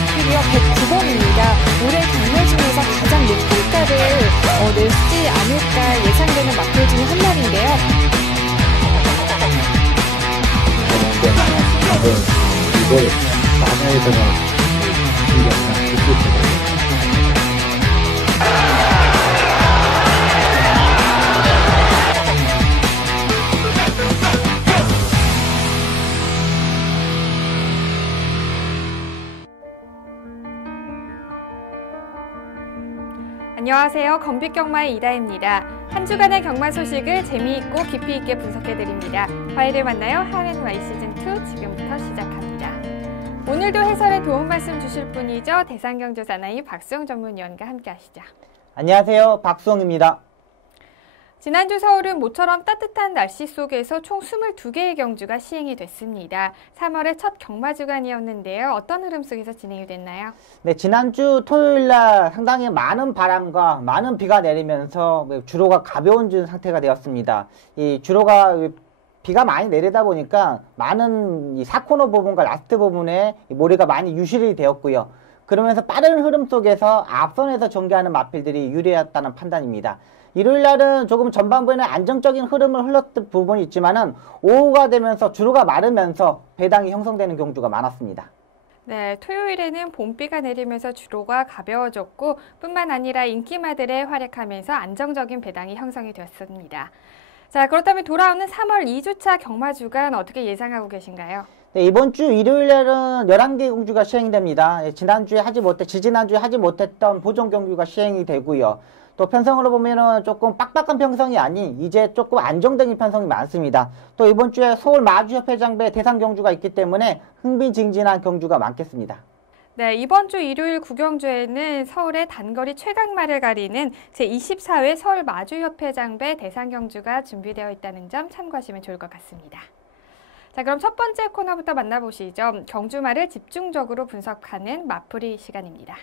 마필이요 109번입니다. 올해 경매 중에서 가장 높은 가를 내지 않을까 예상되는 마필 중에 한 마리인데요. 이걸 만화에다가 안녕하세요. 건빛경마의 이다혜입니다. 한 주간의 경마 소식을 재미있고 깊이 있게 분석해드립니다. 화요일에 만나요. 하앤와이 시즌2 지금부터 시작합니다. 오늘도 해설에 도움 말씀 주실 분이죠. 대상경주 사나이 박수영 전문위원과 함께 하시죠. 안녕하세요. 박수영입니다. 지난주 서울은 모처럼 따뜻한 날씨 속에서 총 22개의 경주가 시행이 됐습니다. 3월의 첫 경마 주간이었는데요. 어떤 흐름 속에서 진행이 됐나요? 네, 지난주 토요일날 상당히 많은 바람과 많은 비가 내리면서 주로가 가벼운 준 상태가 되었습니다. 이 주로가 비가 많이 내리다 보니까 많은 이 4코너 부분과 라스트 부분에 모래가 많이 유실이 되었고요. 그러면서 빠른 흐름 속에서 앞선에서 전개하는 마필들이 유리했다는 판단입니다. 일요일 날은 조금 전반부에는 안정적인 흐름을 흘렀던 부분이 있지만은 오후가 되면서 주로가 마르면서 배당이 형성되는 경주가 많았습니다. 네, 토요일에는 봄비가 내리면서 주로가 가벼워졌고 뿐만 아니라 인기마들의 활약하면서 안정적인 배당이 형성이 되었습니다. 자, 그렇다면 돌아오는 3월 2주차 경마주간 어떻게 예상하고 계신가요? 네, 이번 주 일요일 날은 11개 경주가 시행이 됩니다. 지난주에 지지난주에 하지 못했던 보존 경주가 시행이 되고요. 또 편성으로 보면은 조금 빡빡한 편성이 아닌 이제 조금 안정된 편성이 많습니다. 또 이번 주에 서울 마주협회장배 대상 경주가 있기 때문에 흥미진진한 경주가 많겠습니다. 네, 이번 주 일요일 구경주에는 서울의 단거리 최강마를 가리는 제24회 서울 마주협회장배 대상 경주가 준비되어 있다는 점 참고하시면 좋을 것 같습니다. 자, 그럼 첫 번째 코너부터 만나보시죠. 경주마를 집중적으로 분석하는 마풀이 시간입니다.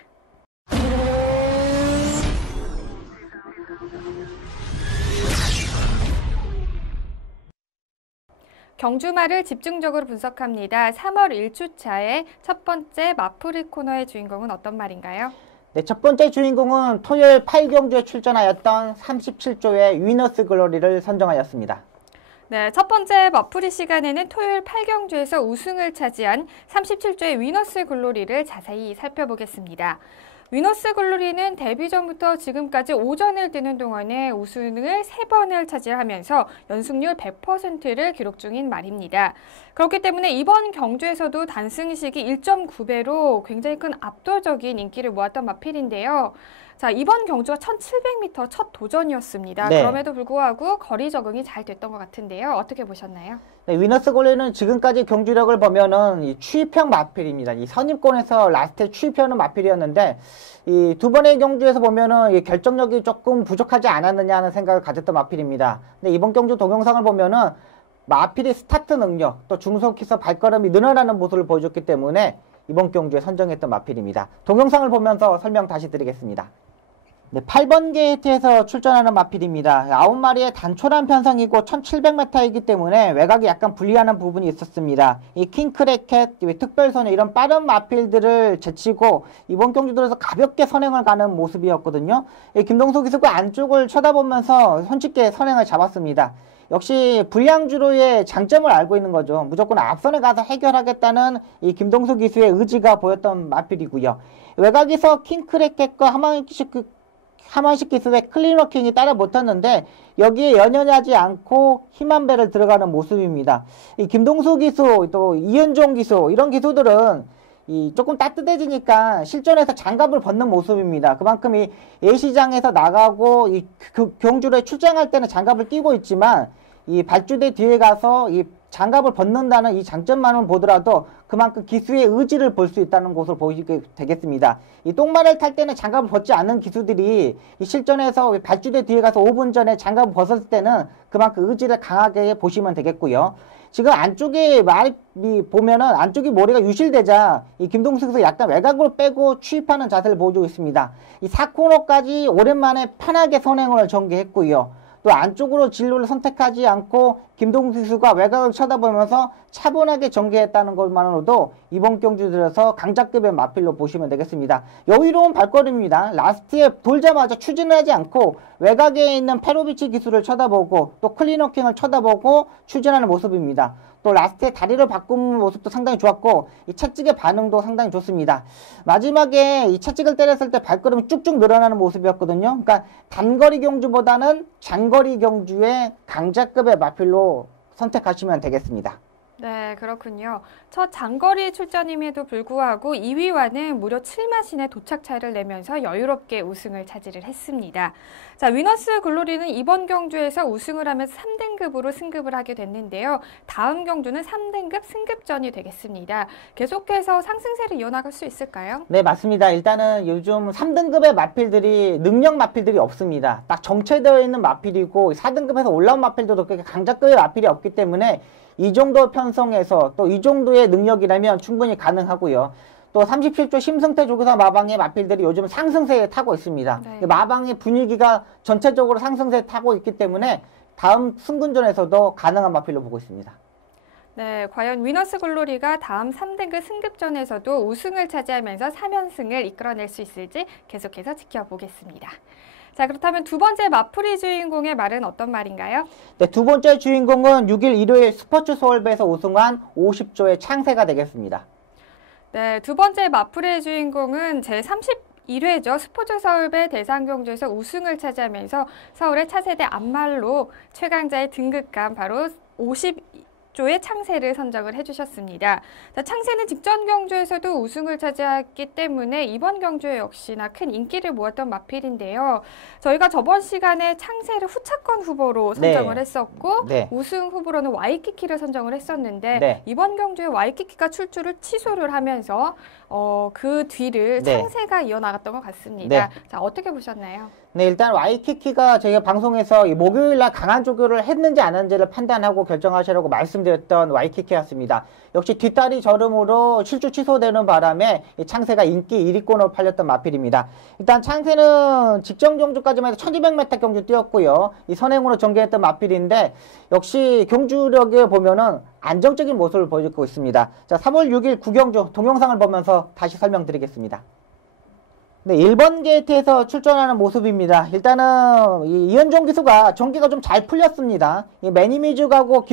경주마를 집중적으로 분석합니다. 3월 1주차의 첫 번째 마풀이 코너의 주인공은 어떤 말인가요? 네, 첫 번째 주인공은 토요일 8경주에 출전하였던 37조의 위너스 글로리를 선정하였습니다. 네, 첫 번째 마풀이 시간에는 토요일 8경주에서 우승을 차지한 37조의 위너스 글로리를 자세히 살펴보겠습니다. 위너스 글로리는 데뷔 전부터 지금까지 오전을 뛰는 동안에 우승을 3번을 차지하면서 연승률 100%를 기록 중인 말입니다. 그렇기 때문에 이번 경주에서도 단승 시기 1.9배로 굉장히 큰 압도적인 인기를 모았던 마필인데요. 자, 이번 경주가 1700m 첫 도전이었습니다. 네. 그럼에도 불구하고 거리 적응이 잘 됐던 것 같은데요. 어떻게 보셨나요? 네, 위너스 글로리는 지금까지 경주력을 보면은 이 추입형 마필입니다. 이 선입권에서 라스트 추입형은 마필이었는데 이 두 번의 경주에서 보면은 이 결정력이 조금 부족하지 않았느냐 하는 생각을 가졌던 마필입니다. 근데 이번 경주 동영상을 보면은 마필의 스타트 능력 또 중속기서 발걸음이 늘어나는 모습을 보여줬기 때문에 이번 경주에 선정했던 마필입니다. 동영상을 보면서 설명 다시 드리겠습니다. 네, 8번 게이트에서 출전하는 마필입니다. 9마리의 단촐한 편성이고 1700m이기 때문에 외곽이 약간 불리하는 부분이 있었습니다. 이 킹크래켓, 특별소녀 이런 빠른 마필들을 제치고 이번 경주 들어서 가볍게 선행을 가는 모습이었거든요. 김동수 기수가 안쪽을 쳐다보면서 손쉽게 선행을 잡았습니다. 역시 불량주로의 장점을 알고 있는 거죠. 무조건 앞선에 가서 해결하겠다는 이 김동수 기수의 의지가 보였던 마필이고요. 외곽에서 킹크래켓과 하만식 기수의 클린워킹이 따라 못했는데 여기에 연연하지 않고 힘한 배를 들어가는 모습입니다. 이 김동수 기수 또 이은종 기수 이런 기수들은 이 조금 따뜻해지니까 실전에서 장갑을 벗는 모습입니다. 그만큼 이 예시장에서 나가고 이 경주에 출장할 때는 장갑을 끼고 있지만 이 발주대 뒤에 가서 이 장갑을 벗는다는 이 장점만을 보더라도 그만큼 기수의 의지를 볼 수 있다는 것을 보이게 되겠습니다. 이 똥말을 탈 때는 장갑을 벗지 않는 기수들이 이 실전에서 발주대 뒤에 가서 5분 전에 장갑을 벗었을 때는 그만큼 의지를 강하게 보시면 되겠고요. 지금 안쪽에 보면은 안쪽이 모래가 유실되자 이 김동수 선수 약간 외곽으로 빼고 추입하는 자세를 보여주고 있습니다. 이 4코너까지 오랜만에 편하게 선행을 전개했고요. 또 안쪽으로 진로를 선택하지 않고 김동수 기수가 외곽을 쳐다보면서 차분하게 전개했다는 것만으로도 이번 경주 들어서 강자급의 마필로 보시면 되겠습니다. 여유로운 발걸음입니다. 라스트에 돌자마자 추진을 하지 않고 외곽에 있는 페로비치 기수를 쳐다보고 또 클리너킹을 쳐다보고 추진하는 모습입니다. 또 라스트에 다리를 바꾸는 모습도 상당히 좋았고 이 채찍의 반응도 상당히 좋습니다. 마지막에 이 채찍을 때렸을 때 발걸음이 쭉쭉 늘어나는 모습이었거든요. 그러니까 단거리 경주보다는 장거리 경주의 강자급의 마필로 선택하시면 되겠습니다. 네, 그렇군요. 첫 장거리 출전임에도 불구하고 2위와는 무려 7마신의 도착 차이를 내면서 여유롭게 우승을 차지를 했습니다. 자, 위너스 글로리는 이번 경주에서 우승을 하면서 3등급으로 승급을 하게 됐는데요. 다음 경주는 3등급 승급전이 되겠습니다. 계속해서 상승세를 이어나갈 수 있을까요? 네, 맞습니다. 일단은 요즘 3등급의 마필들이 능력 마필들이 없습니다. 딱 정체되어 있는 마필이고 4등급에서 올라온 마필들도 그렇게 강자급의 마필이 없기 때문에 이 정도 편성에서 또 이 정도의 능력이라면 충분히 가능하고요. 또 37조 심승태 조교사 마방의 마필들이 요즘 상승세에 타고 있습니다. 네. 마방의 분위기가 전체적으로 상승세에 타고 있기 때문에 다음 승군전에서도 가능한 마필로 보고 있습니다. 네, 과연 위너스 글로리가 다음 3등급 승급전에서도 우승을 차지하면서 3연승을 이끌어낼 수 있을지 계속해서 지켜보겠습니다. 자, 그렇다면 두 번째 마풀이 주인공의 말은 어떤 말인가요? 네, 두 번째 주인공은 6일 일요일 스포츠 서울배에서 우승한 50조의 창세가 되겠습니다. 네, 두 번째 마풀이의 주인공은 제31회죠. 스포츠 서울배 대상경주에서 우승을 차지하면서 서울의 차세대 안말로 최강자의 등극한 바로 50조의 창세를 선정을 해주셨습니다. 자, 창세는 직전 경주에서도 우승을 차지했기 때문에 이번 경주에 역시나 큰 인기를 모았던 마필인데요. 저희가 저번 시간에 창세를 후차권 후보로 선정을 했었고 우승 후보로는 와이키키를 선정을 했었는데 이번 경주에 와이키키가 출주를 취소를 하면서 그 뒤를 창세가 이어나갔던 것 같습니다. 자, 어떻게 보셨나요? 네, 일단 와이키키가 저희가 방송에서 목요일날 강한 조교를 했는지 안 했는지를 판단하고 결정하시라고 말씀드렸던 와이키키였습니다. 역시 뒷다리 저름으로 실주 취소되는 바람에 창세가 인기 1위권으로 팔렸던 마필입니다. 일단 창세는 직전 경주까지만 해도 1200m 경주 뛰었고요. 이 선행으로 전개했던 마필인데 역시 경주력에 보면은 안정적인 모습을 보여주고 있습니다. 자, 3월 6일 구경주 동영상을 보면서 다시 설명드리겠습니다. 네, 1번 게이트에서 출전하는 모습입니다. 일단은 이현종 기수가 전개가 좀 잘 풀렸습니다. 이 매니뮤직하고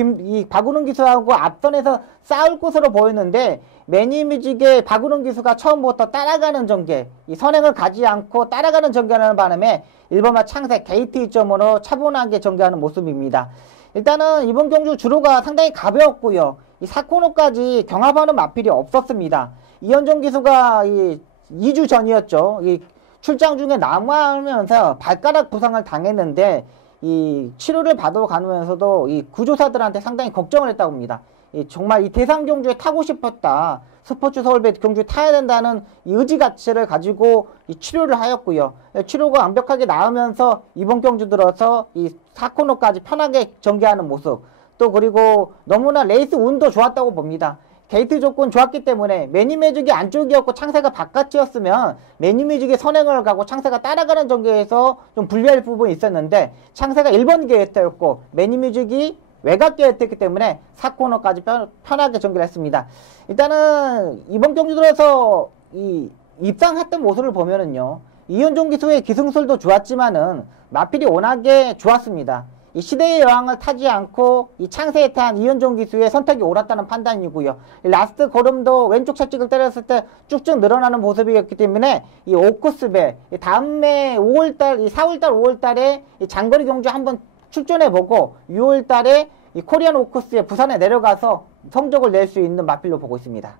박우능 기수하고 앞선에서 싸울 것으로 보였는데 매니뮤직의 박우능 기수가 처음부터 따라가는 전개, 이 선행을 가지 않고 따라가는 전개하는 바람에 1번마 창세 게이트 이점으로 차분하게 전개하는 모습입니다. 일단은 이번 경주 주로가 상당히 가벼웠고요. 이 4코너까지 경합하는 마필이 없었습니다. 이현종 기수가 2주 전이었죠. 이 출장 중에 남아하면서 발가락 부상을 당했는데 이 치료를 받아가면서도 이 구조사들한테 상당히 걱정을 했다고 합니다. 정말 이 대상 경주에 타고 싶었다. 스포츠 서울배 경주에 타야 된다는 이 의지 가치를 가지고 이 치료를 하였고요. 치료가 완벽하게 나으면서 이번 경주 들어서 이 4코너까지 편하게 전개하는 모습. 또 그리고 너무나 레이스 운도 좋았다고 봅니다. 게이트 조건 좋았기 때문에 매니매직이 안쪽이었고 창세가 바깥이었으면 매니매직이 선행을 가고 창세가 따라가는 전개에서 좀 불리할 부분이 있었는데 창세가 1번 게이트였고 매니매직이 외곽 게이트였기 때문에 4코너까지 편하게 전개를 했습니다. 일단은 이번 경주 들어서 입상했던 모습을 보면은요. 이현종 기수의 기승술도 좋았지만은 마필이 워낙에 좋았습니다. 이 시대의 여왕을 타지 않고 이 창세에 탄 이현종 기수의 선택이 옳았다는 판단이고요. 이 라스트 걸음도 왼쪽 채찍을 때렸을 때 쭉쭉 늘어나는 모습이었기 때문에 이 오코스배 다음에 4월달, 5월달에 이 장거리 경주 한번 출전해보고 6월달에 이 코리안 오코스에 부산에 내려가서 성적을 낼 수 있는 마필로 보고 있습니다.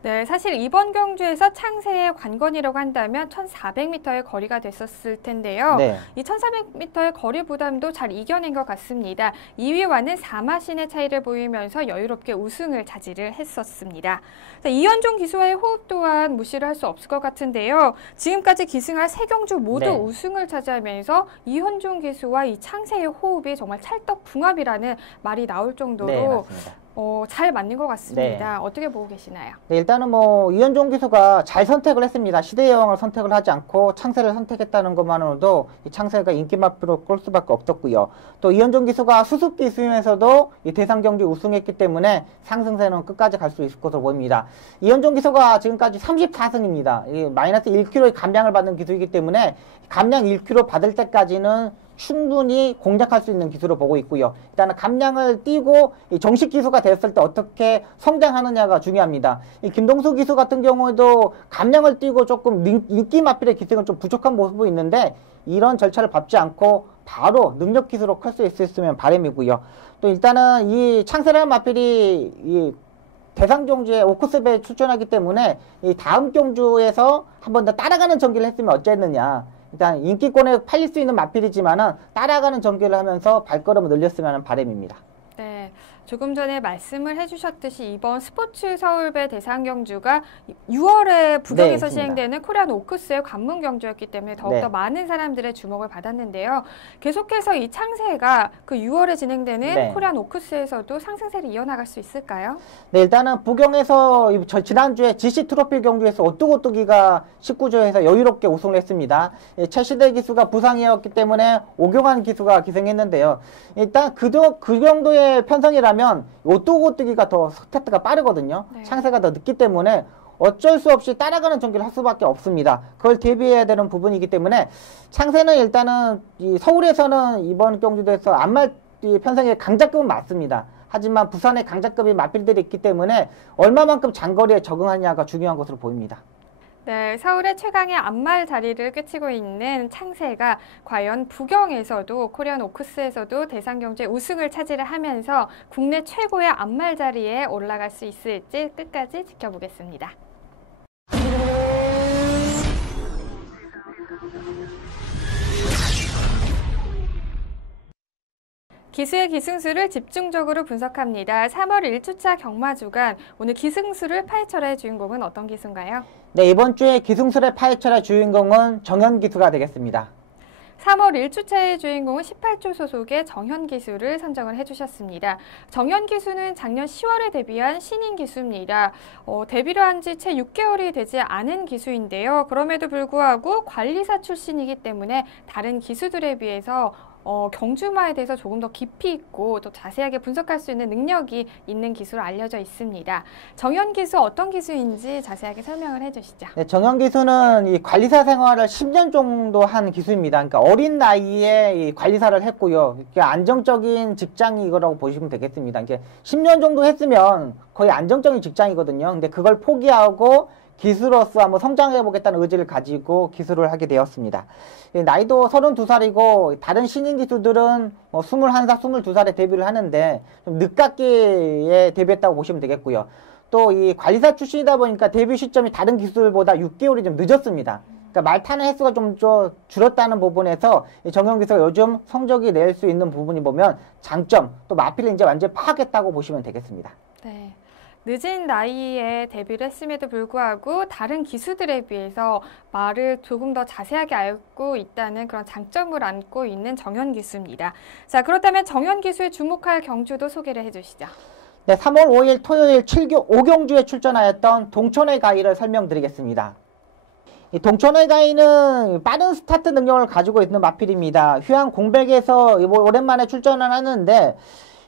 네, 사실 이번 경주에서 창세의 관건이라고 한다면 1400m의 거리가 됐었을 텐데요. 이 1400m의 거리 부담도 잘 이겨낸 것 같습니다. 2위와는 4마신의 차이를 보이면서 여유롭게 우승을 차지를 했었습니다. 자, 이현종 기수와의 호흡 또한 무시를 할 수 없을 것 같은데요. 지금까지 기승할 3경주 모두 우승을 차지하면서 이현종 기수와 이 창세의 호흡이 정말 찰떡궁합이라는 말이 나올 정도로 잘 맞는 것 같습니다. 네. 어떻게 보고 계시나요? 네, 일단은 뭐 이현종 기수가 잘 선택을 했습니다. 시대의 여왕을 선택을 하지 않고 창세를 선택했다는 것만으로도 이 창세가 인기 마표로 꼴 수밖에 없었고요. 또 이현종 기수가 수습 기수임에서도 이 대상 경기 우승했기 때문에 상승세는 끝까지 갈 수 있을 것으로 보입니다. 이현종 기수가 지금까지 34승입니다. 이 마이너스 1kg의 감량을 받는 기수이기 때문에 감량 1kg 받을 때까지는 충분히 공략할 수 있는 기수로 보고 있고요. 일단은 감량을 띄고 정식 기수가 됐을 때 어떻게 성장하느냐가 중요합니다. 이 김동수 기수 같은 경우에도 감량을 띄고 조금 인기 마필의 기수가 좀 부족한 모습이 있는데 이런 절차를 밟지 않고 바로 능력 기수로 클 수 있었으면 바람이고요. 또 일단은 이 창세라는 마필이 이 대상 경주에 오크스배에 출전하기 때문에 이 다음 경주에서 한 번 더 따라가는 전기를 했으면 어쨌느냐. 일단 인기권에 팔릴 수 있는 마필이지만은 따라가는 전개를 하면서 발걸음을 늘렸으면 하는 바람입니다. 네, 조금 전에 말씀을 해주셨듯이 이번 스포츠 서울배 대상 경주가 6월에 부경에서 네, 시행되는 코리안 오크스의 관문 경주였기 때문에 더욱더 네. 많은 사람들의 주목을 받았는데요. 계속해서 이 창세가 그 6월에 진행되는 네. 코리안 오크스에서도 상승세를 이어나갈 수 있을까요? 네, 일단은 부경에서 지난주에 GC 트로피 경주에서 오뚜고뚜기가 19조에서 여유롭게 우승을 했습니다. 최시대 기수가 부상이었기 때문에 오경환 기수가 기승했는데요. 일단 그 정도의 편성이라면 오뚜고뚜기가 더 스타트가 빠르거든요. 네. 창세가 더 늦기 때문에 어쩔 수 없이 따라가는 전기를 할 수밖에 없습니다. 그걸 대비해야 되는 부분이기 때문에 창세는 일단은 이 서울에서는 이번 경주도에서 안말 편성의 강자급은 맞습니다. 하지만 부산의 강자급이 마필들이 있기 때문에 얼마만큼 장거리에 적응하냐가 중요한 것으로 보입니다. 네, 서울의 최강의 안말 자리를 꿰치고 있는 창세가 과연 부경에서도 코리안 오크스에서도 대상 경주에 우승을 차지를 하면서 국내 최고의 안말 자리에 올라갈 수 있을지 끝까지 지켜보겠습니다. 기수의 기승수를 집중적으로 분석합니다. 3월 1주차 경마 주간, 오늘 기승수를 파헤쳐라의 주인공은 어떤 기수인가요? 네, 이번 주에 기승술의 파헤쳐라 주인공은 정현 기수가 되겠습니다. 3월 1주차의 주인공은 18조 소속의 정현 기수를 선정을 해주셨습니다. 정현 기수는 작년 10월에 데뷔한 신인 기수입니다. 데뷔를 한 지 채 6개월이 되지 않은 기수인데요. 그럼에도 불구하고 관리사 출신이기 때문에 다른 기수들에 비해서 경주마에 대해서 조금 더 깊이 있고 또 자세하게 분석할 수 있는 능력이 있는 기수로 알려져 있습니다. 정현 기수 어떤 기수인지 자세하게 설명을 해주시죠. 네, 정현 기수는 이 관리사 생활을 10년 정도 한 기수입니다. 그러니까 어린 나이에 이 관리사를 했고요. 이렇게 안정적인 직장이라고 보시면 되겠습니다. 이게 10년 정도 했으면 거의 안정적인 직장이거든요. 근데 그걸 포기하고 기수로서 한번 성장해보겠다는 의지를 가지고 기수를 하게 되었습니다. 나이도 32살이고 다른 신인 기수들은 21살, 22살에 데뷔를 하는데 좀 늦깎이에 데뷔했다고 보시면 되겠고요. 또 이 관리사 출신이다 보니까 데뷔 시점이 다른 기수들보다 6개월이 좀 늦었습니다. 그러니까 말 타는 횟수가 좀 줄었다는 부분에서 정현 기수가 요즘 성적이 낼 수 있는 부분이 보면 장점, 또 마필을 이제 완전히 파악했다고 보시면 되겠습니다. 네. 늦은 나이에 데뷔를 했음에도 불구하고 다른 기수들에 비해서 말을 조금 더 자세하게 알고 있다는 그런 장점을 안고 있는 정현 기수입니다. 자, 그렇다면 정현 기수에 주목할 경주도 소개를 해주시죠. 네, 3월 5일 토요일 5경주에 출전하였던 동천의 가이를 설명드리겠습니다. 이 동천의 가이는 빠른 스타트 능력을 가지고 있는 마필입니다. 휴양 공백에서 오랜만에 출전을 하는데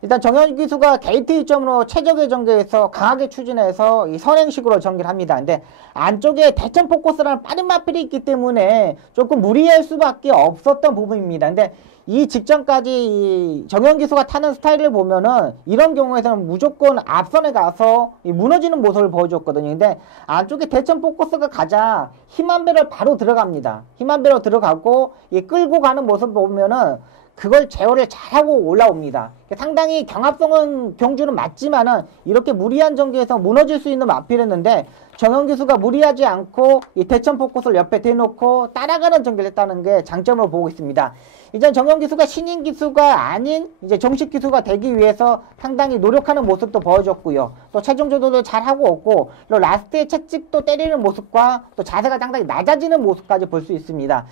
일단 정현 기수가 게이트 이점으로 최적의 전개에서 강하게 추진해서 이 선행식으로 전개를 합니다. 근데 안쪽에 대천 포커스라는 빠른 마필이 있기 때문에 조금 무리할 수밖에 없었던 부분입니다. 근데 이 직전까지 이 정현 기수가 타는 스타일을 보면은 이런 경우에서는 무조건 앞선에 가서 무너지는 모습을 보여줬거든요. 근데 안쪽에 대천 포커스가 가자 힘한 배로 바로 들어갑니다. 힘한 배로 들어가고 이 끌고 가는 모습 보면은 그걸 제어를 잘하고 올라옵니다. 상당히 경합성은 경주는 맞지만은 이렇게 무리한 전개에서 무너질 수 있는 마필이었는데 정현 기수가 무리하지 않고 이 대천 포커스를 옆에 대놓고 따라가는 전개를 했다는 게 장점으로 보고 있습니다. 이제 정현 기수가 신인 기수가 아닌 이제 정식 기수가 되기 위해서 상당히 노력하는 모습도 보여줬고요. 또 체중 조절도 잘하고 있고 또 라스트에 채찍도 때리는 모습과 또 자세가 상당히 낮아지는 모습까지 볼 수 있습니다.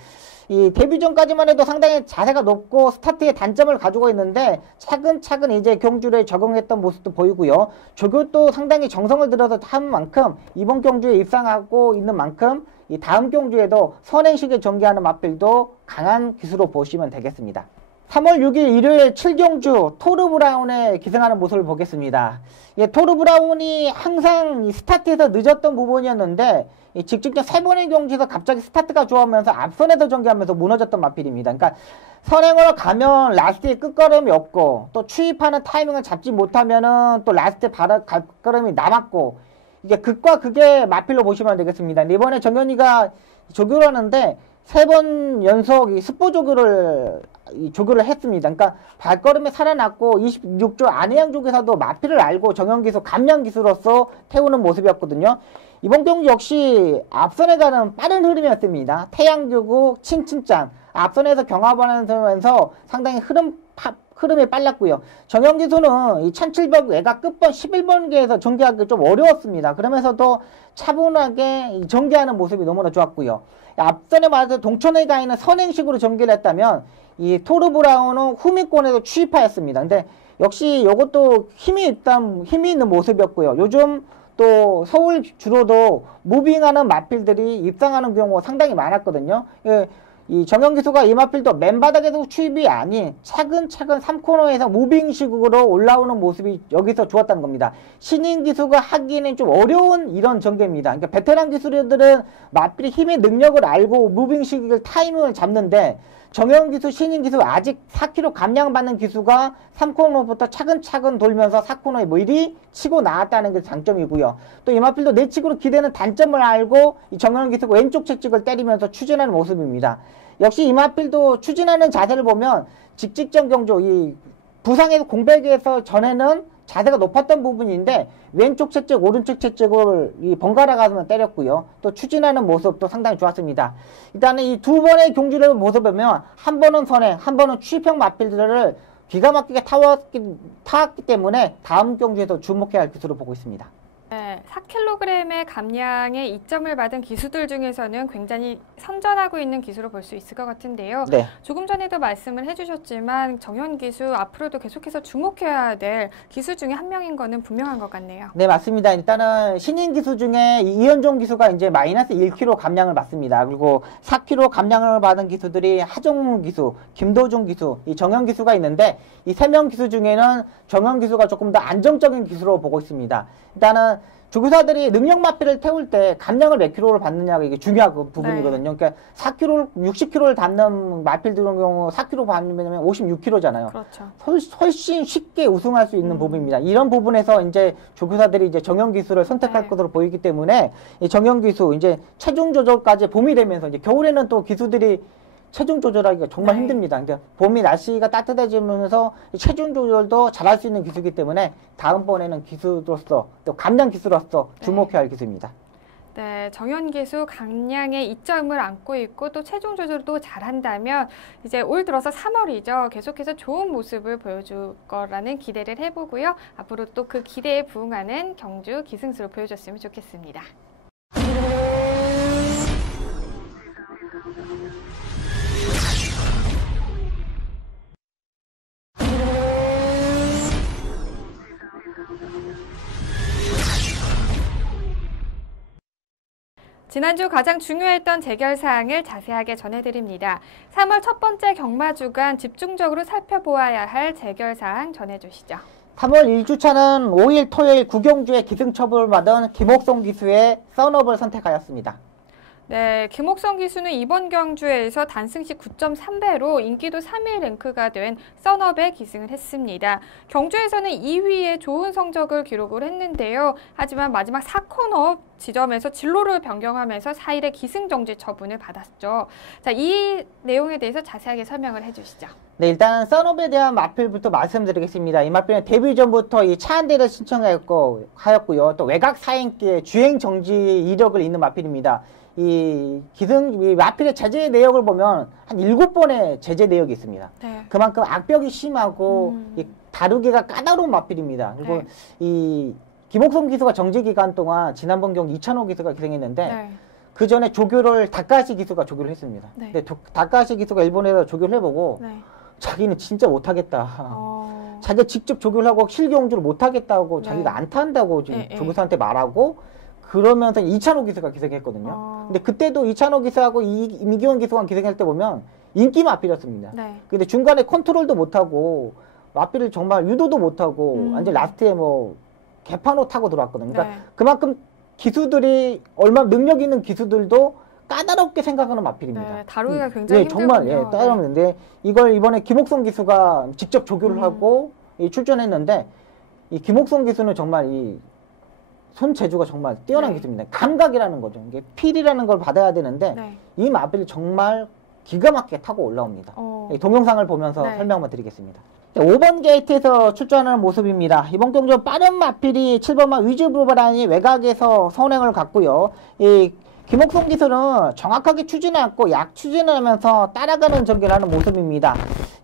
이 데뷔전까지만 해도 상당히 자세가 높고 스타트에 단점을 가지고 있는데 차근차근 이제 경주에 적응했던 모습도 보이고요. 조교도 상당히 정성을 들여서 한 만큼 이번 경주에 입상하고 있는 만큼 이 다음 경주에도 선행식에 전개하는 마필도 강한 기수로 보시면 되겠습니다. 3월 6일 일요일 7경주 토르 브라운에 기승하는 모습을 보겠습니다. 예, 토르 브라운이 항상 이 스타트에서 늦었던 부분이었는데 이 직직전 3번의 경주에서 갑자기 스타트가 좋아하면서 앞선에서 전개하면서 무너졌던 마필입니다. 그러니까 선행으로 가면 라스트에 끝걸음이 없고 또 추입하는 타이밍을 잡지 못하면은 또 라스트에 발걸음이 남았고 이게 극과 극의 마필로 보시면 되겠습니다. 이번에 정현이가 조교를 하는데 3번 연속 이 스포 조교를 했습니다. 그러니까 발걸음에 살아났고 26조 안해양 쪽에서도 마필을 알고 정현기수 감량기수로서 태우는 모습이었거든요. 이번 경기 역시 앞선에 가는 빠른 흐름이었습니다. 태양교국 친친짱 앞선에서 경합하면서 상당히 흐름이 빨랐고요. 정현기수는 이 1700 외곽 끝번 11번계에서 전개하기 좀 어려웠습니다. 그러면서도 차분하게 전개하는 모습이 너무나 좋았고요. 앞선에 말해서 동천에 가 있는 선행식으로 전개를 했다면 이 토르 브라운은 후미권에도 취입하였습니다. 근데 역시 이것도 힘이 있는 모습이었고요. 요즘 또 서울 주로도 무빙하는 마필들이 입상하는 경우가 상당히 많았거든요. 이 정현기수가 이 마필도 맨바닥에서 취입이 아닌 차근차근 3코너에서 무빙식으로 올라오는 모습이 여기서 좋았다는 겁니다. 신인 기수가 하기에는 좀 어려운 이런 전개입니다. 그러니까 베테랑 기수들은 마필의 힘의 능력을 알고 무빙식을 타이밍을 잡는데 정현기수, 신인기수 아직 4km 감량받는 기수가 3코너부터 차근차근 돌면서 4코너에 미리 치고 나왔다는 게 장점이고요. 또 이 마필도 내측으로 기대는 단점을 알고 이 정현기수가 왼쪽 채찍을 때리면서 추진하는 모습입니다. 역시 이 마필도 추진하는 자세를 보면 직직전 경주 이 부상에서 공백에서 전에는 자세가 높았던 부분인데 왼쪽 채찍, 오른쪽 채찍을 번갈아 가면서 때렸고요. 또 추진하는 모습도 상당히 좋았습니다. 일단은 이 두 번의 경주를 모습 보면 한 번은 선행, 한 번은 취입형 마필들을 기가 막히게 타왔기 때문에 다음 경주에도 주목해야 할 기수로 보고 있습니다. 네, 4kg의 감량에 이점을 받은 기수들 중에서는 굉장히 선전하고 있는 기수로 볼 수 있을 것 같은데요. 네. 조금 전에도 말씀을 해주셨지만 정현 기수 앞으로도 계속해서 주목해야 될 기수 중에 한 명인 거는 분명한 것 같네요. 네, 맞습니다. 일단은 신인 기수 중에 이현종 기수가 이제 마이너스 1kg 감량을 받습니다. 그리고 4kg 감량을 받은 기수들이 하정문 기수, 김도중 기수, 이 정현 기수가 있는데 이 3명 기수 중에는 정현 기수가 조금 더 안정적인 기수로 보고 있습니다. 일단은 조교사들이 능력 마필을 태울 때 감량을 몇 킬로를 받느냐가 이게 중요한 부분이거든요. 그러니까 4kg, 60kg를 담는 마필들 같은 경우 4kg 받으면 56kg잖아요. 그렇죠. 훨씬 쉽게 우승할 수 있는 부분입니다. 이런 부분에서 이제 조교사들이 이제 정형 기수를 선택할 것으로 보이기 때문에 이 정형 기수 이제 체중 조절까지 봄이 되면서 이제 겨울에는 또 기수들이 체중 조절하기가 정말 힘듭니다. 그러니까 봄이 날씨가 따뜻해지면서 체중 조절도 잘할 수 있는 기수이기 때문에 다음번에는 기수로서 또 감량 기수로서 주목해야 할 기수입니다. 네, 정현 기수 감량의 이점을 안고 있고 또 체중 조절도 잘한다면 이제 올 들어서 3월이죠. 계속해서 좋은 모습을 보여줄 거라는 기대를 해보고요. 앞으로 또 그 기대에 부응하는 경주 기승수를 보여줬으면 좋겠습니다. 지난주 가장 중요했던 재결 사항을 자세하게 전해드립니다. 3월 첫 번째 경마 주간 집중적으로 살펴보아야 할 재결 사항 전해주시죠. 3월 1주차는 5일 토요일 구경주에 기승 처벌을 받은 김옥성 기수의 썬업을 선택하였습니다. 네, 김옥성 기수는 이번 경주에서 단승시 9.3배로 인기도 3위 랭크가 된 썬업에 기승을 했습니다. 경주에서는 2위에 좋은 성적을 기록을 했는데요. 하지만 마지막 4코너 지점에서 진로를 변경하면서 4일에 기승정지 처분을 받았죠. 자, 이 내용에 대해서 자세하게 설명을 해주시죠. 네, 일단 썬업에 대한 마필부터 말씀드리겠습니다. 이 마필은 데뷔 전부터 이 차 한 대를 신청하였고요. 또 외곽 사행기에 주행 정지 이력을 있는 마필입니다. 이 마필의 제재 내역을 보면 한 7번의 제재 내역이 있습니다. 네. 그만큼 악벽이 심하고 이 다루기가 까다로운 마필입니다. 그리고 이 김옥성 기수가 정지 기간 동안 지난번 경기 이찬호 기수가 기승했는데 그 전에 조교를 다카시 기수가 조교를 했습니다. 네. 근데 다카시 기수가 일본에서 조교를 해보고 네. 자기는 진짜 못하겠다. 자기가 직접 조교를 하고 실경주를 못하겠다고 네. 자기가 안 탄다고 지금 예, 예. 조교사한테 말하고 그러면서 이찬호 기수가 기생했거든요. 근데 그때도 이찬호 기수하고 이미기원 기수가 기생할 때 보면 인기 마필이었습니다. 네. 근데 중간에 컨트롤도 못하고 마필을 정말 유도도 못하고 완전 라스트에 뭐 개판호 타고 들어왔거든요. 그러니까 네. 그만큼 기수들이 얼마나 능력 있는 기수들도 까다롭게 생각하는 마필입니다. 네, 다루기가 굉장히 정말 힘들군요. 까다롭는데 이걸 이번에 김옥성 기수가 직접 조교를 하고 출전했는데 이 김옥성 기수는 정말 이 손재주가 정말 뛰어난 네. 기수입니다. 감각이라는 거죠. 이게 필이라는 걸 받아야 되는데 네. 이 마필이 정말 기가 막히게 타고 올라옵니다. 이 동영상을 보면서 네. 설명 한번 드리겠습니다. 5번 게이트에서 출전하는 모습입니다. 이번 경주 빠른 마필이 7번마 위즈브로바라니 외곽에서 선행을 갔고요. 이 김옥성 기수는 정확하게 추진해왔고 약 추진하면서 따라가는 전개를 하는 모습입니다.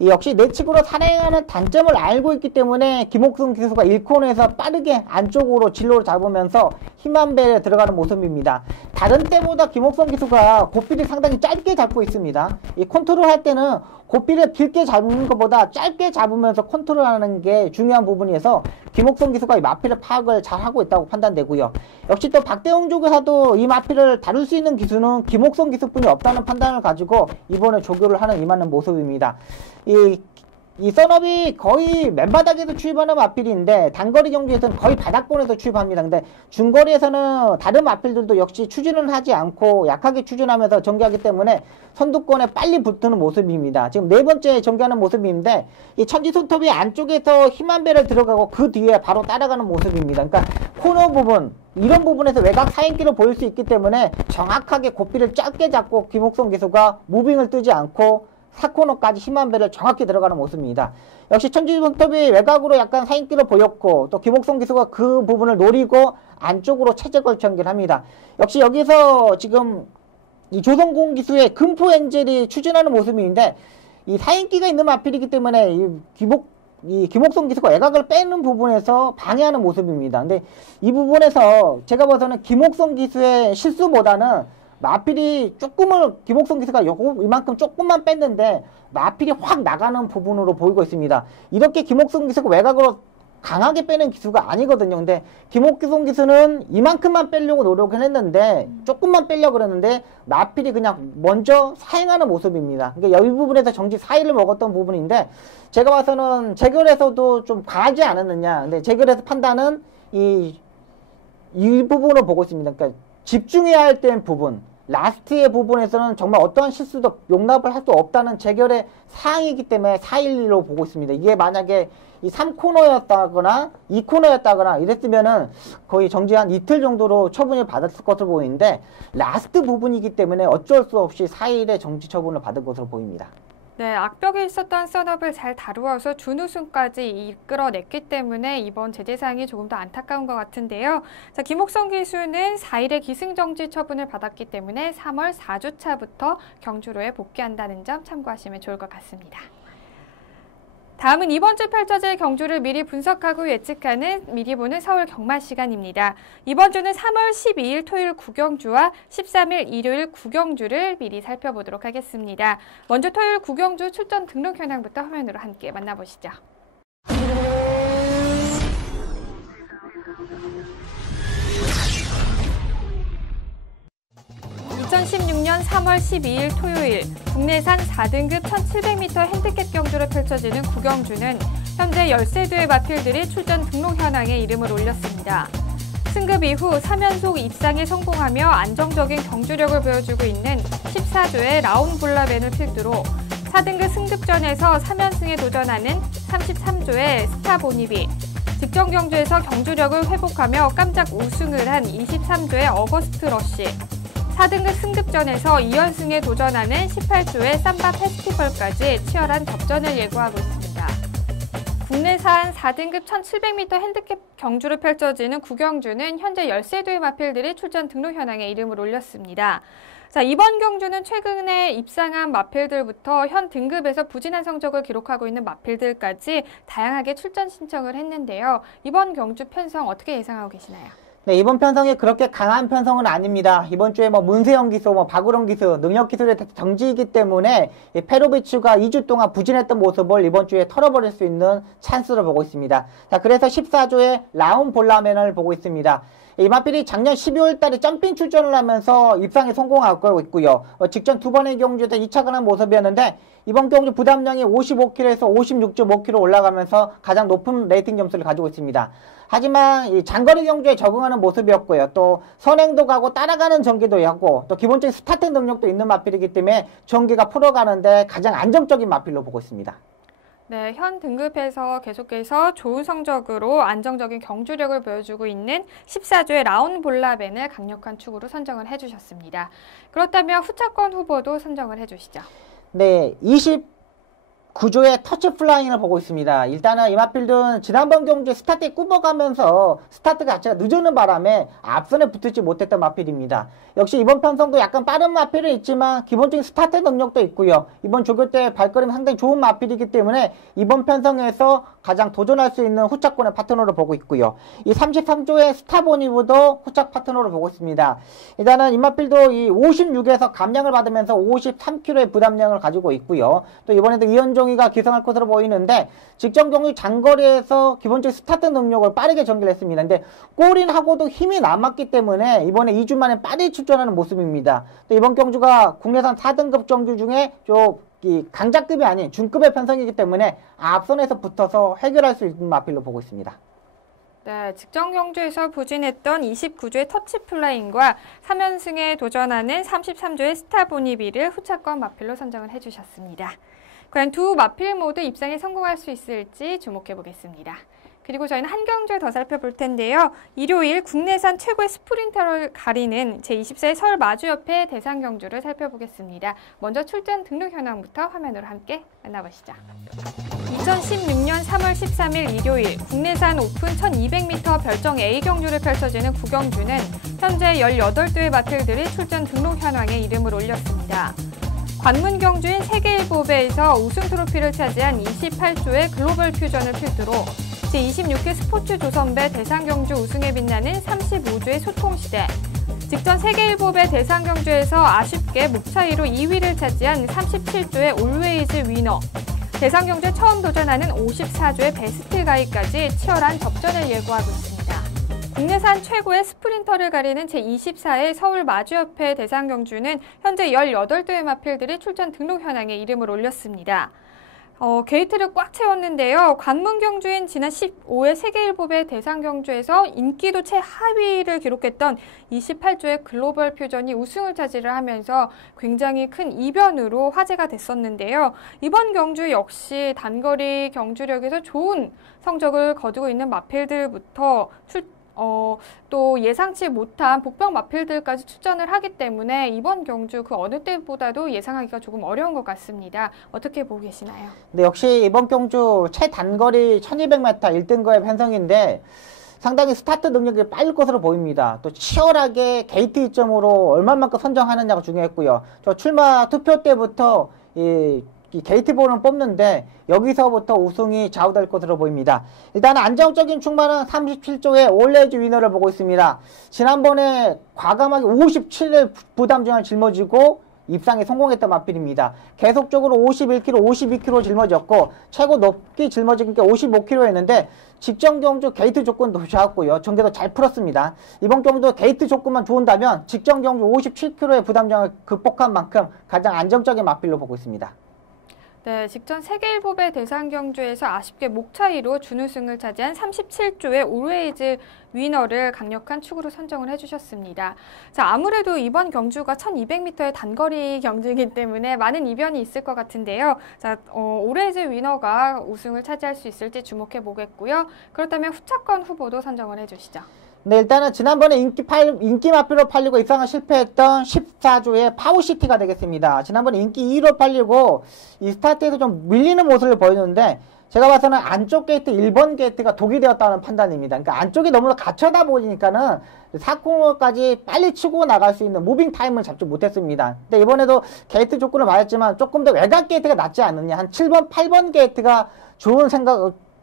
역시 내측으로 산행하는 단점을 알고 있기 때문에 김옥성 기수가 1코너에서 빠르게 안쪽으로 진로를 잡으면서 힘한 배에 들어가는 모습입니다. 다른 때보다 김옥성 기수가 고삐를 상당히 짧게 잡고 있습니다. 이 컨트롤 할 때는 고삐를 길게 잡는 것보다 짧게 잡으면서 컨트롤하는 게 중요한 부분이어서 김옥성 기수가 이 마필의 파악을 잘 하고 있다고 판단되고요. 역시 또 박대웅 조교사도 이 마필을 다룰 수 있는 기수는 김옥성 기수뿐이 없다는 판단을 가지고 이번에 조교를 하는 임하는 모습입니다. 이 썬업이 거의 맨바닥에서 추입하는 마필인데 단거리 경주에서는 거의 바닥권에서 추입합니다. 근데 중거리에서는 다른 마필들도 역시 추진을 하지 않고 약하게 추진하면서 전개하기 때문에 선두권에 빨리 붙는 모습입니다. 지금 네 번째 전개하는 모습인데 이 천지손톱이 안쪽에서 힘한 배를 들어가고 그 뒤에 바로 따라가는 모습입니다. 그러니까 코너 부분 이런 부분에서 외곽 사인기를 보일 수 있기 때문에 정확하게 고삐를 짧게 잡고 김옥성 기수가 무빙을 뜨지 않고 4코너까지 힘한 배를 정확히 들어가는 모습입니다. 역시 천지손톱이 외곽으로 약간 사인기를 보였고 또 김옥성 기수가 그 부분을 노리고 안쪽으로 체제 걸쳐 연기를 합니다. 역시 여기서 지금 이 조성공 기수의 금포 엔젤이 추진하는 모습인데 이 사인기가 있는 마필이기 때문에 이 김옥성 기수가 외곽을 빼는 부분에서 방해하는 모습입니다. 근데 이 부분에서 제가 봐서는 김옥성 기수의 실수보다는 마필이 김옥성 기수가 이만큼 조금만 뺐는데 마필이 확 나가는 부분으로 보이고 있습니다. 이렇게 김옥성 기수가 외곽으로 강하게 빼는 기수가 아니거든요. 근데 김옥성 기수는 이만큼만 빼려고 노력을 했는데 조금만 빼려고 그랬는데 마필이 그냥 먼저 사행하는 모습입니다. 그러니까 이 부분에서 정지 4위를 먹었던 부분인데 제가 봐서는 재결에서도 좀 과하지 않았느냐. 근데 재결에서 판단은 이 부분을 보고 있습니다. 그러니까 집중해야 할 때는 부분 라스트의 부분에서는 정말 어떠한 실수도 용납을 할 수 없다는 재결의 사항이기 때문에 4-1-1로 보고 있습니다. 이게 만약에 이 3코너였다거나 2코너였다거나 이랬으면은 거의 정지 한 이틀 정도로 처분이 받았을 것으로 보이는데 라스트 부분이기 때문에 어쩔 수 없이 4일의 정지 처분을 받은 것으로 보입니다. 네, 악벽에 있었던 썬업을 잘 다루어서 준우승까지 이끌어냈기 때문에 이번 제재사항이 조금 더 안타까운 것 같은데요. 자, 김옥성 기수는 4일의 기승정지 처분을 받았기 때문에 3월 4주차부터 경주로에 복귀한다는 점 참고하시면 좋을 것 같습니다. 다음은 이번 주 펼쳐질 경주를 미리 분석하고 예측하는 미리 보는 서울 경마 시간입니다. 이번 주는 3월 12일 토요일 구경주와 13일 일요일 구경주를 미리 살펴보도록 하겠습니다. 먼저 토요일 구경주 출전 등록 현황부터 화면으로 함께 만나보시죠. 2016년 3월 12일 토요일 국내산 4등급 1700m 핸디캡 경주로 펼쳐지는 구경주는 현재 13대의 마필들이 출전 등록 현황에 이름을 올렸습니다. 승급 이후 3연속 입상에 성공하며 안정적인 경주력을 보여주고 있는 14조의 라운블라벤을 필두로 4등급 승급전에서 3연승에 도전하는 33조의 스타보니비, 직전 경주에서 경주력을 회복하며 깜짝 우승을 한 23조의 어거스트 러시, 4등급 승급전에서 2연승에 도전하는 18조의 삼바 페스티벌까지 치열한 접전을 예고하고 있습니다. 국내산 4등급 1700m 핸디캡 경주로 펼쳐지는 구경주는 현재 13대의 마필들이 출전 등록 현황에 이름을 올렸습니다. 자, 이번 경주는 최근에 입상한 마필들부터 현 등급에서 부진한 성적을 기록하고 있는 마필들까지 다양하게 출전 신청을 했는데요. 이번 경주 편성 어떻게 예상하고 계시나요? 네, 이번 편성이 그렇게 강한 편성은 아닙니다. 이번 주에 뭐 문세영 기수, 뭐 박우령 기수, 능력 기술의 정지이기 때문에 페로비치가 2주 동안 부진했던 모습을 이번 주에 털어버릴 수 있는 찬스로 보고 있습니다. 자, 그래서 14조의 라운 볼라멘을 보고 있습니다. 이마필이 작년 12월 달에 점핑 출전을 하면서 입상에 성공하고 있고요. 직전 두 번의 경주에서 2차가 난 모습이었는데 이번 경주 부담량이 55kg에서 56.5kg 올라가면서 가장 높은 레이팅 점수를 가지고 있습니다. 하지만 이 장거리 경주에 적응하는 모습이었고요. 또 선행도 가고 따라가는 전기도 하고 또 기본적인 스타트 능력도 있는 마필이기 때문에 전기가 풀어가는데 가장 안정적인 마필로 보고 있습니다. 네, 현 등급에서 계속해서 좋은 성적으로 안정적인 경주력을 보여주고 있는 14조의 라운 볼라벤을 강력한 축으로 선정을 해주셨습니다. 그렇다면 후차권 후보도 선정을 해주시죠. 네, 29조의 터치 플라잉을 보고 있습니다. 일단은 이마필드는 지난번 경주에 스타트에 굽어가면서 스타트 자체가 늦어오는 바람에 앞선에 붙지 못했던 마필입니다. 역시 이번 편성도 약간 빠른 마필은 있지만 기본적인 스타트 능력도 있고요. 이번 조교 때 발걸음이 상당히 좋은 마필이기 때문에 이번 편성에서 가장 도전할 수 있는 후차권의 파트너로 보고 있고요. 이 33조의 스타보니브도 후차 파트너로 보고 있습니다. 일단은 이마필도 이 56에서 감량을 받으면서 53kg의 부담량을 가지고 있고요. 또 이번에도 이현종이가 기성할 것으로 보이는데 직전 경주 장거리에서 기본적인 스타트 능력을 빠르게 전개를 했습니다. 근데 골인하고도 힘이 남았기 때문에 이번에 2주 만에 빠르게 출전하는 모습입니다. 또 이번 경주가 국내산 4등급 경주 중에 좀 강자급이 아닌 중급의 편성이기 때문에 앞선에서 붙어서 해결할 수 있는 마필로 보고 있습니다. 네, 직전 경주에서 부진했던 29조의 터치 플라잉과 3연승에 도전하는 33조의 스타보니비를 후차권 마필로 선정을 해주셨습니다. 과연 두 마필 모두 입상에 성공할 수 있을지 주목해 보겠습니다. 그리고 저희는 한 경주 더 살펴볼 텐데요. 일요일 국내산 최고의 스프린터를 가리는 제24회 서울 마주협회 대상 경주를 살펴보겠습니다. 먼저 출전 등록 현황부터 화면으로 함께 만나보시죠. 2016년 3월 13일 일요일 국내산 오픈 1200m 별정 A 경주를 펼쳐지는 구경주는 현재 18대의 마필들이 출전 등록 현황에 이름을 올렸습니다. 관문 경주인 세계일보배에서 우승 트로피를 차지한 28조의 글로벌 퓨전을 필두로 제26회 스포츠 조선배 대상경주 우승에 빛나는 35조의 소통시대, 직전 세계일보배 대상경주에서 아쉽게 목차이로 2위를 차지한 37조의 올웨이즈 위너, 대상경주에 처음 도전하는 54조의 베스트 가이까지 치열한 접전을 예고하고 있습니다. 국내산 최고의 스프린터를 가리는 제24회 서울 마주협회 대상경주는 현재 18대의 마필들이 출전 등록 현황에 이름을 올렸습니다. 게이트를 꽉 채웠는데요. 관문 경주인 지난 15회 세계일보배 대상 경주에서 인기도 최하위를 기록했던 28조의 글로벌 퓨전이 우승을 차지를 하면서 굉장히 큰 이변으로 화제가 됐었는데요. 이번 경주 역시 단거리 경주력에서 좋은 성적을 거두고 있는 마필들부터 또 예상치 못한 복병 마필들까지 출전을 하기 때문에 이번 경주 그 어느 때보다도 예상하기가 조금 어려운 것 같습니다. 어떻게 보고 계시나요? 네, 역시 이번 경주 최단거리 1200m 1등거의 편성인데 상당히 스타트 능력이 빠를 것으로 보입니다. 또 치열하게 게이트 이점으로 얼마만큼 선정하느냐가 중요했고요. 저 출마 투표 때부터 이 게이트볼을 뽑는데 여기서부터 우승이 좌우될 것으로 보입니다. 일단 안정적인 출마는 37조의 올레즈 위너를 보고 있습니다. 지난번에 과감하게 57을 부담중을 짊어지고 입상에 성공했던 마필입니다. 계속적으로 51kg, 52kg 짊어졌고 최고 높게 짊어진 게 55kg였는데 직전 경주 게이트 조건도 좋았고요. 전개도 잘 풀었습니다. 이번 경주도 게이트 조건만 좋은다면 직전 경주 57kg의 부담장을 극복한 만큼 가장 안정적인 마필로 보고 있습니다. 네, 직전 세계일보배 대상 경주에서 아쉽게 목차이로 준우승을 차지한 37조의 올웨이즈 위너를 강력한 축으로 선정을 해주셨습니다. 자, 아무래도 이번 경주가 1200m의 단거리 경주이기 때문에 많은 이변이 있을 것 같은데요. 자, 올웨이즈 위너가 우승을 차지할 수 있을지 주목해 보겠고요. 그렇다면 후차권 후보도 선정을 해주시죠. 네, 일단은 지난번에 인기 마필로 팔리고 입상을 실패했던 14조의 파워시티가 되겠습니다. 지난번에 인기 2위로 팔리고 이 스타트에서 좀 밀리는 모습을 보였는데 제가 봐서는 안쪽 게이트 1번 게이트가 독이 되었다는 판단입니다. 그러니까 안쪽이 너무 갇혀다 보니까는 4코너까지 빨리 치고 나갈 수 있는 무빙 타임을 잡지 못했습니다. 근데 이번에도 게이트 조건을 맞았지만 조금 더 외곽 게이트가 낫지 않느냐. 한 7번, 8번 게이트가 좋은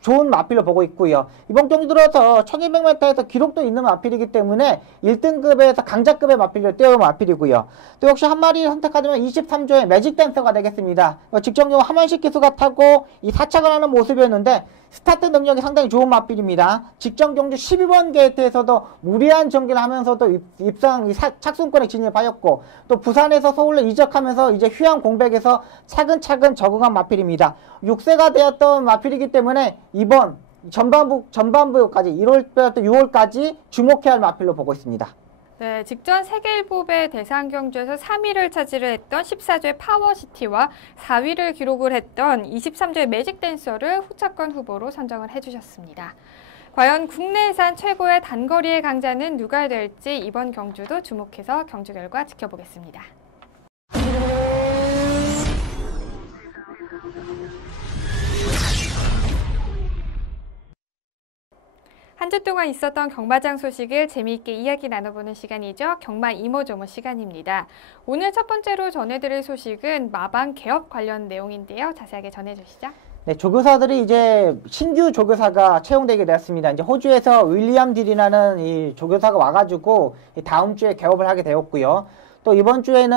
좋은 마필로 보고 있고요. 이번 경기 들어서 1200m에서 기록도 있는 마필이기 때문에 1등급에서 강자급의 마필로 띄워온 마필이고요. 또 역시 한 마리 선택하자면 23조의 매직 댄서가 되겠습니다. 직전적으로 하만식 기수가 타고 이 사착을 하는 모습이었는데 스타트 능력이 상당히 좋은 마필입니다. 직전 경주 12번 게이트에서도 무리한 전개를 하면서도 착순권에 진입하였고 또 부산에서 서울로 이적하면서 이제 휴양 공백에서 차근차근 적응한 마필입니다. 6세가 되었던 마필이기 때문에 이번 전반부까지 1월부터 6월까지 주목해야 할 마필로 보고 있습니다. 네, 직전 세계일보배 대상 경주에서 3위를 차지를 했던 14조의 파워시티와 4위를 기록을 했던 23조의 매직댄서를 후차권 후보로 선정을 해주셨습니다. 과연 국내산 최고의 단거리의 강자는 누가 될지 이번 경주도 주목해서 경주 결과 지켜보겠습니다. 한 주 동안 있었던 경마장 소식을 재미있게 이야기 나눠보는 시간이죠. 경마 이모저모 시간입니다. 오늘 첫 번째로 전해드릴 소식은 마방 개업 관련 내용인데요. 자세하게 전해주시죠. 네, 조교사들이 이제 신규 조교사가 채용되게 되었습니다. 이제 호주에서 윌리엄 딜이라는 이 조교사가 와가지고 다음 주에 개업을 하게 되었고요. 또 이번 주에는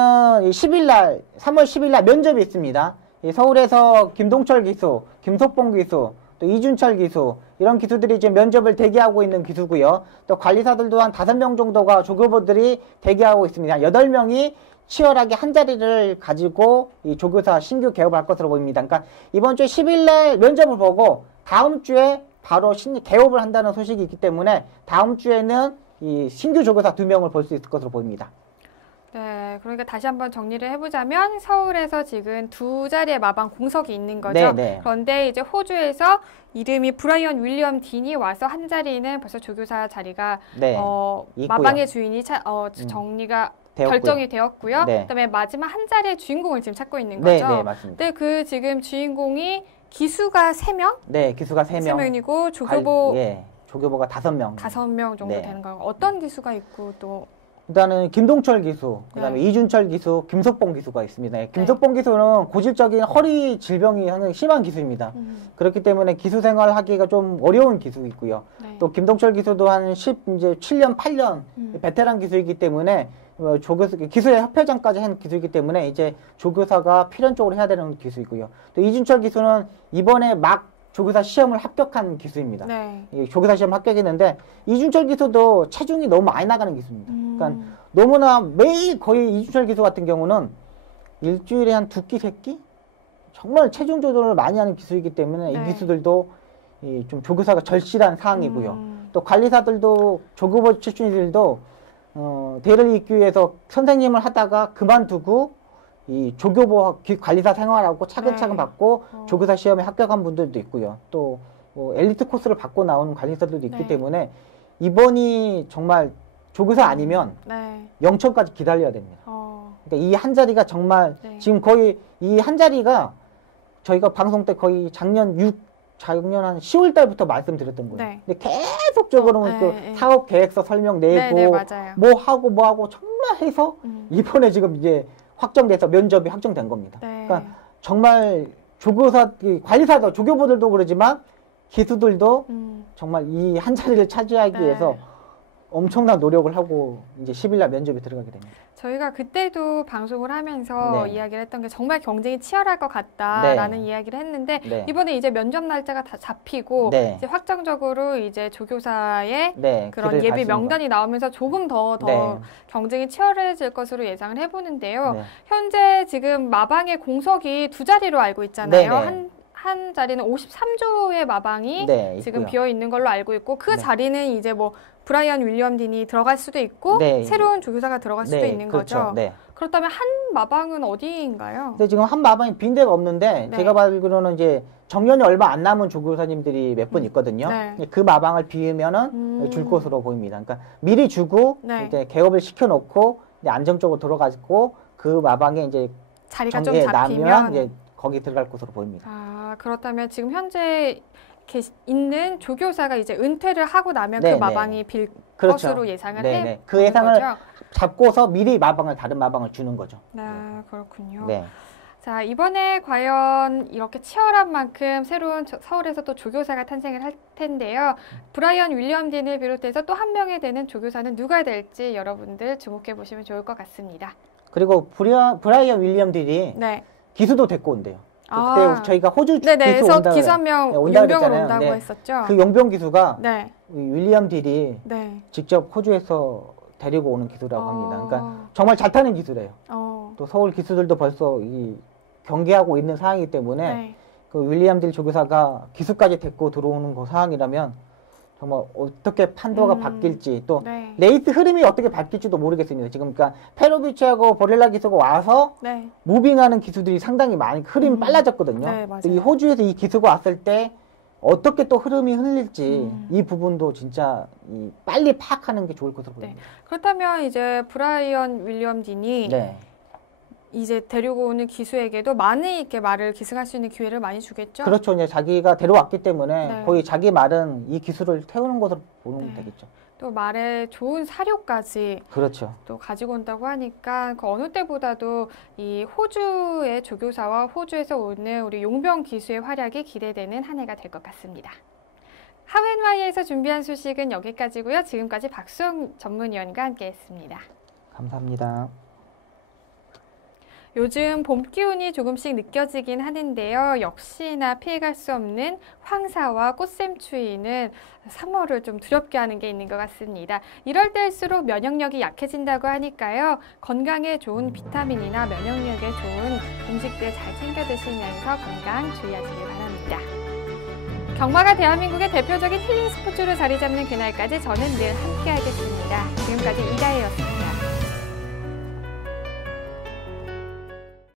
3월 10일 날 면접이 있습니다. 서울에서 김동철 기수, 김석봉 기수, 또 이준철 기수 이런 기수들이 지금 면접을 대기하고 있는 기수고요. 또 관리사들도 한 5명 정도가 조교부들이 대기하고 있습니다. 8명이 치열하게 한 자리를 가지고 이 조교사 신규 개업을 할 것으로 보입니다. 그러니까 이번 주에 10일 날 면접을 보고 다음 주에 바로 개업을 한다는 소식이 있기 때문에 다음 주에는 이 신규 조교사 2명을 볼 수 있을 것으로 보입니다. 네, 그러니까 다시 한번 정리를 해보자면 서울에서 지금 2자리의 마방 공석이 있는 거죠. 네네. 그런데 이제 호주에서 이름이 브라이언 윌리엄 딘이 와서 한 자리는 벌써 조교사 자리가 네, 마방의 주인이 정리가 결정이 되었고요. 네. 그다음에 마지막 한 자리의 주인공을 지금 찾고 있는 거죠. 네, 맞습니다. 근데 그 지금 주인공이 기수가 3명? 네, 기수가 3명. 3명이고 조교부 조교부가 5명. 5명 정도 네. 되는 거예요. 어떤 기수가 있고 또 일단은 김동철 기수, 그다음에 이준철 기수, 김석봉 기수가 있습니다. 김석봉 기수는 고질적인 허리 질병이 상당히 심한 기수입니다. 그렇기 때문에 기수 생활하기가 좀 어려운 기수이고요. 네. 또 김동철 기수도 한 이제 7년, 8년 베테랑 기수이기 때문에 기수의 협회장까지 한 기수이기 때문에 이제 조교사가 필연적으로 해야 되는 기수이고요. 또 이준철 기수는 이번에 막 조교사 시험을 합격한 기수입니다. 네. 조교사 시험 합격했는데 이준철 기수도 체중이 너무 많이 나가는 기수입니다. 그러니까 너무나 매일 거의 이준철 기수 같은 경우는 일주일에 한 2끼, 3끼? 정말 체중 조절을 많이 하는 기수이기 때문에 이 기수들도 좀 조교사가 절실한 사항이고요. 또 관리사들도 조교부 출신들도 대를 잇기 위해서 선생님을 하다가 그만두고 이 조교부 관리사 생활하고 차근차근 받고 조교사 시험에 합격한 분들도 있고요. 또 엘리트 코스를 받고 나온 관리사들도 있기 때문에 이번이 정말 조교사 아니면 영천까지 기다려야 됩니다. 그러니까 이 한 자리가 정말 지금 거의 이 한 자리가 저희가 방송 때 거의 작년 한 10월 달부터 말씀드렸던 거예요. 근데 계속적으로 사업 계획서 설명 내고 뭐 하고 정말 해서 이번에 지금 이제 확정돼서 면접이 확정된 겁니다. 그러니까 정말 조교사, 관리사도 조교부들도 그러지만 기수들도 정말 이 한 자리를 차지하기 위해서 엄청난 노력을 하고 이제 10일 날 면접에 들어가게 됩니다. 저희가 그때도 방송을 하면서 이야기를 했던 게 정말 경쟁이 치열할 것 같다라는 이야기를 했는데 이번에 이제 면접 날짜가 다 잡히고 이제 확정적으로 이제 조교사의 그런 예비 명단이 나오면서 조금 더 경쟁이 치열해질 것으로 예상을 해보는데요. 현재 지금 마방의 공석이 2자리로 알고 있잖아요. 한 자리는 53조의 마방이 지금 비어 있는 걸로 알고 있고 그 자리는 이제 뭐 브라이언 윌리엄 딘이 들어갈 수도 있고 새로운 조교사가 들어갈 수도 있는 거죠. 그렇다면 한 마방은 어디인가요? 네, 지금 한 마방이 빈 데가 없는데 제가 알기로는 이제 정년이 얼마 안 남은 조교사님들이 몇 분 있거든요. 그 마방을 비우면은 줄 것으로 보입니다. 그러니까 미리 주고 이제 개업을 시켜놓고 이제 안정적으로 들어가고 그 마방에 이제 자리가 좀 잡히면 이제 거기 들어갈 것으로 보입니다. 아, 그렇다면 지금 현재 있는 조교사가 이제 은퇴를 하고 나면 그 마방이 빌 것으로 예상을 해. 그 예상을 잡고서 미리 다른 마방을 주는 거죠. 네, 그렇군요. 자, 이번에 과연 이렇게 치열한 만큼 새로운 서울에서 또 조교사가 탄생을 할 텐데요. 브라이언 윌리엄 딘을 비롯해서 또 한 명이 되는 조교사는 누가 될지 여러분들 주목해 보시면 좋을 것 같습니다. 그리고 브라이언 윌리엄 딘이 네. 기수도 데리고 온대요. 아. 그때 저희가 호주 네네, 기수 온다고 기수 한 명 온다고 용병을 그랬잖아요. 온다고 네. 했었죠. 그 용병 기수가 네. 윌리엄 딘이 네. 직접 호주에서 데리고 오는 기수라고 합니다. 그러니까 정말 잘 타는 기수래요. 또 서울 기수들도 벌써 경계하고 있는 상황이기 때문에 네. 그 윌리엄 딘 조교사가 기수까지 데리고 들어오는 그 상황이라면 정말 어떻게 판도가 바뀔지 또 네. 레이스 흐름이 어떻게 바뀔지도 모르겠습니다. 지금 그러니까 페로비치하고 보렐라 기수가 와서 네. 무빙하는 기수들이 상당히 많이 흐름이 빨라졌거든요. 네, 맞아요. 이 호주에서 이 기수가 왔을 때 어떻게 또 흐름이 흘릴지 이 부분도 진짜 빨리 파악하는 게 좋을 것으로 보입니다. 그렇다면 이제 브라이언 윌리엄 딘이 네. 이제 데리고 오는 기수에게도 많이 이렇게 말을 기승할 수 있는 기회를 많이 주겠죠? 그렇죠. 이제 자기가 데려왔기 때문에 네. 거의 자기 말은 이 기수를 태우는 것으로 보는 네. 되겠죠. 또 말에 좋은 사료까지 그렇죠. 또 가지고 온다고 하니까 그 어느 때보다도 이 호주의 조교사와 호주에서 오는 우리 용병 기수의 활약이 기대되는 한 해가 될 것 같습니다. 하웬와이에서 준비한 소식은 여기까지고요. 지금까지 박수홍 전문위원과 함께했습니다. 감사합니다. 요즘 봄 기운이 조금씩 느껴지긴 하는데요. 역시나 피해갈 수 없는 황사와 꽃샘추위는 3월을 좀 두렵게 하는 게 있는 것 같습니다. 이럴 때일수록 면역력이 약해진다고 하니까요. 건강에 좋은 비타민이나 면역력에 좋은 음식들 잘 챙겨 드시면서 건강 주의하시길 바랍니다. 경마가 대한민국의 대표적인 힐링 스포츠로 자리 잡는 그날까지 저는 늘 함께하겠습니다. 지금까지 이다혜였습니다.